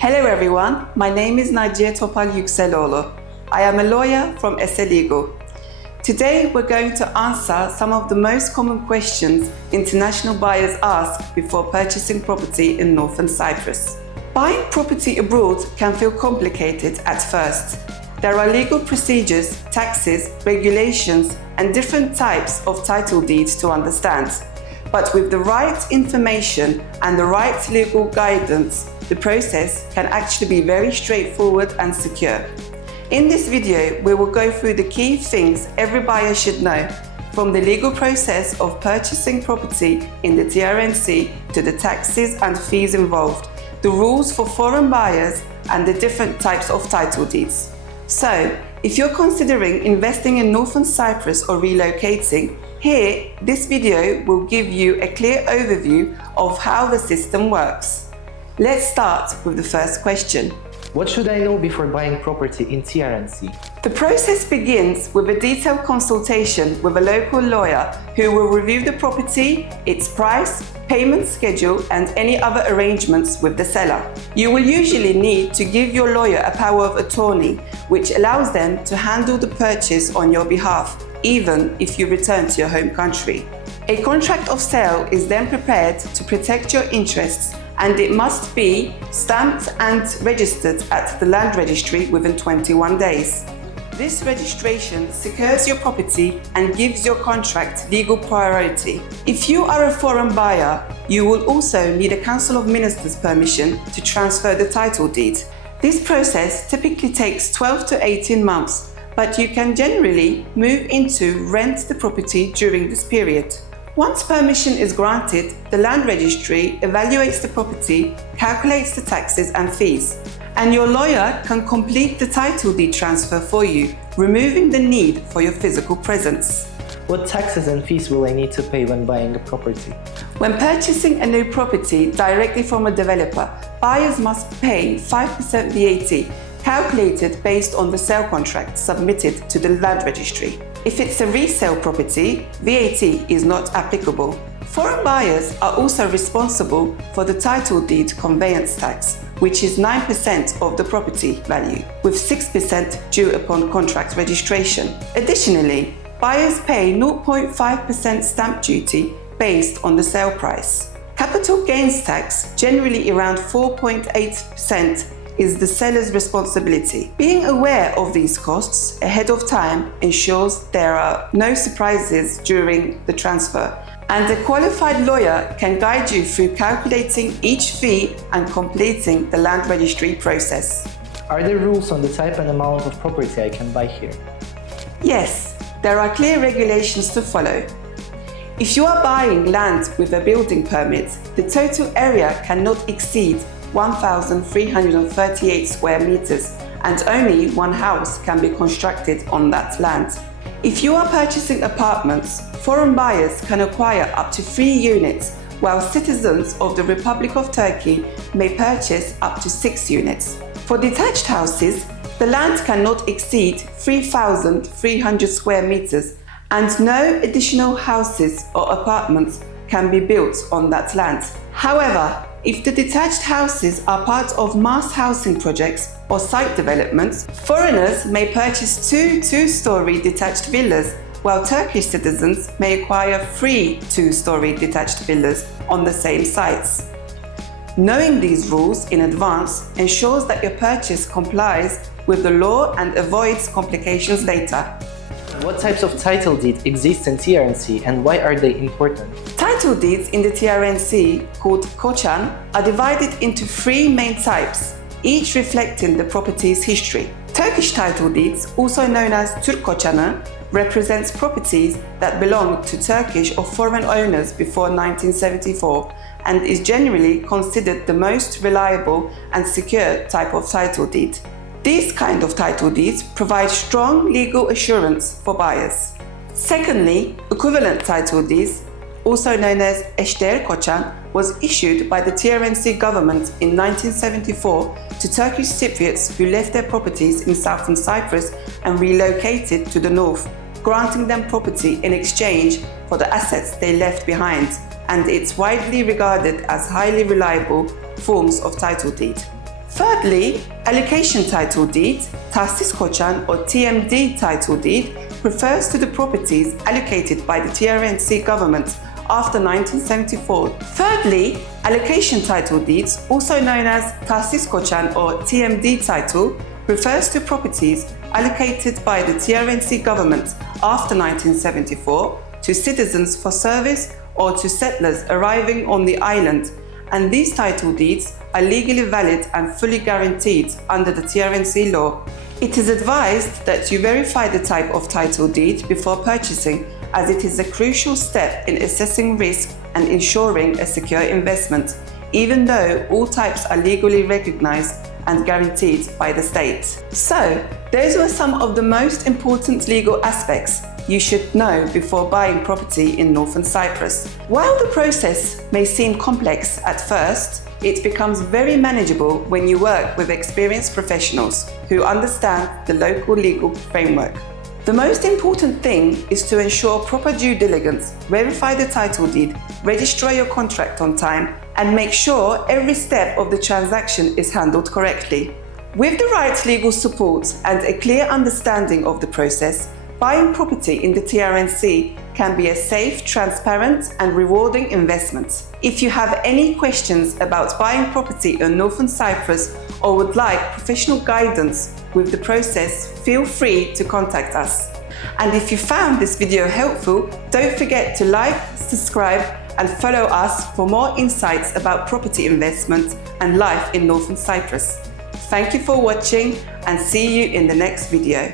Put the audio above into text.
Hello everyone, my name is Naciye Yükseloğlu. I am a lawyer from ESA Legal. Today we're going to answer some of the most common questions international buyers ask before purchasing property in North Cyprus. Buying property abroad can feel complicated at first. There are legal procedures, taxes, regulations, and different types of title deeds to understand. But with the right information and the right legal guidance, the process can actually be very straightforward and secure. In this video, we will go through the key things every buyer should know, from the legal process of purchasing property in the TRNC to the taxes and fees involved, the rules for foreign buyers, and the different types of title deeds. So, if you're considering investing in North Cyprus or relocating, here, this video will give you a clear overview of how the system works. Let's start with the first question. What should I know before buying property in TRNC? The process begins with a detailed consultation with a local lawyer who will review the property, its price, payment schedule, and any other arrangements with the seller. You will usually need to give your lawyer a power of attorney, which allows them to handle the purchase on your behalf, even if you return to your home country. A contract of sale is then prepared to protect your interests, and it must be stamped and registered at the land registry within 21 days. This registration secures your property and gives your contract legal priority. If you are a foreign buyer, you will also need a Council of Ministers permission to transfer the title deed. This process typically takes 12 to 18 months, but you can generally move into rent the property during this period. Once permission is granted, the land registry evaluates the property, calculates the taxes and fees, and your lawyer can complete the title deed transfer for you, removing the need for your physical presence. What taxes and fees will I need to pay when buying a property? When purchasing a new property directly from a developer, buyers must pay 5% VAT, calculated based on the sale contract submitted to the land registry. If it's a resale property, VAT is not applicable. Foreign buyers are also responsible for the title deed conveyance tax, which is 9% of the property value, with 6% due upon contract registration. Additionally, buyers pay 0.5% stamp duty based on the sale price. Capital gains tax, generally around 4.8%, is the seller's responsibility. Being aware of these costs ahead of time ensures there are no surprises during the transfer, and a qualified lawyer can guide you through calculating each fee and completing the land registry process. Are there rules on the type and amount of property I can buy here? Yes, there are clear regulations to follow. If you are buying land with a building permit, the total area cannot exceed 1,338 square meters, and only one house can be constructed on that land. If you are purchasing apartments, foreign buyers can acquire up to 3 units, while citizens of the Republic of Turkey may purchase up to 6 units. For detached houses, the land cannot exceed 3,300 square meters, and no additional houses or apartments can be built on that land. However, if the detached houses are part of mass housing projects or site developments, foreigners may purchase 2 two-story detached villas, while Turkish citizens may acquire 3 two-story detached villas on the same sites. Knowing these rules in advance ensures that your purchase complies with the law and avoids complications later. What types of title deed exist in TRNC and why are they important? Title deeds in the TRNC, called koçan, are divided into 3 main types, each reflecting the property's history. Turkish title deeds, also known as Türk koçanı, represents properties that belonged to Turkish or foreign owners before 1974 and is generally considered the most reliable and secure type of title deed. These kind of title deeds provide strong legal assurance for buyers. Secondly, equivalent title deeds, also known as eşdeğer koçan, was issued by the TRNC government in 1974 to Turkish Cypriots who left their properties in southern Cyprus and relocated to the north, granting them property in exchange for the assets they left behind, and it's widely regarded as highly reliable forms of title deed. Thirdly, allocation title deed, tahsis koçan or TMD title deed, refers to the properties allocated by the TRNC government after 1974. Thirdly, allocation title deeds, also known as tahsis koçan or TMD title, refers to properties allocated by the TRNC government after 1974 to citizens for service or to settlers arriving on the island, and these title deeds are legally valid and fully guaranteed under the TRNC law. It is advised that you verify the type of title deed before purchasing, as it is a crucial step in assessing risk and ensuring a secure investment, even though all types are legally recognized and guaranteed by the state. So, those were some of the most important legal aspects you should know before buying property in Northern Cyprus. While the process may seem complex at first, it becomes very manageable when you work with experienced professionals who understand the local legal framework. The most important thing is to ensure proper due diligence, verify the title deed, register your contract on time, and make sure every step of the transaction is handled correctly. With the right legal support and a clear understanding of the process, buying property in the TRNC can be a safe, transparent, and rewarding investment. If you have any questions about buying property in Northern Cyprus or would like professional guidance with the process, feel free to contact us. And if you found this video helpful, don't forget to like, subscribe, and follow us for more insights about property investment and life in Northern Cyprus. Thank you for watching and see you in the next video.